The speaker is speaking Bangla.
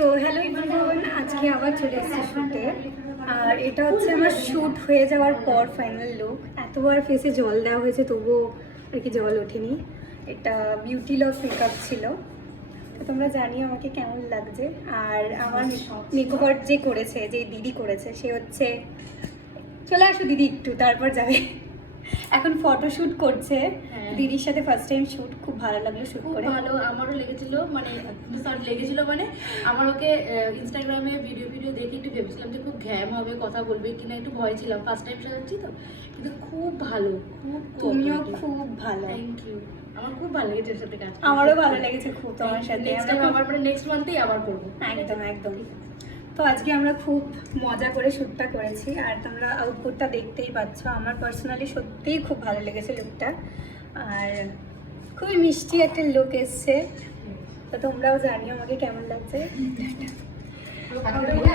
সো হ্যালো এভরিওয়ান, আজকে আবার চলে এসেছি শ্যুটে। আর এটা হচ্ছে আমার শ্যুট হয়ে যাওয়ার পর ফাইনাল লুক। এতবার ফেসে জল দেওয়া হয়েছে তবুও আর কি জল ওঠেনি। এটা বিউটি লস মেকআপ ছিল। তো তোমরা জানিও আমাকে কেমন লাগছে। আর আমার মেকওভার যে করেছে, যে দিদি করেছে, সে হচ্ছে, চলে আসো দিদি একটু, তারপর যাবে। এখন ফটোশ্যুট করছে দিদির সাথে, ফার্স্ট টাইম শ্যুট। খুব ভালো লাগলো শ্যুট করে। ভালো, আমারও লেগেছিল, মানে আমার ওকে ইনস্টাগ্রামে ভিডিও দেখে একটু ভেবেছিলাম যে খুব ঘ্যাম হবে, কথা বলবে কিনা, একটু ভয় ছিলাম, ফার্স্ট টাইম সাজাচ্ছি তো, কিন্তু খুব ভালো, খুব তুমিও খুব ভালো। Thank you. আমার খুব ভালো লেগেছে ওর সাথে কাজ করতে। আমারও ভালো লেগেছে খুব তোমার সাথে। আবার পরে নেক্সট মান্থেই আবার করবো। একদম একদম। তো আজকে আমরা খুব মজা করে শ্যুটটা করেছি আর তোমরা আউটপুটটা দেখতেই পাচ্ছ। আমার পার্সোনালি সত্যিই খুব ভালো লেগেছে লুকটা, আর খুবই মিষ্টি একটা লুক এসছে। তো তোমরাও জানিও আমাকে কেমন লাগছে।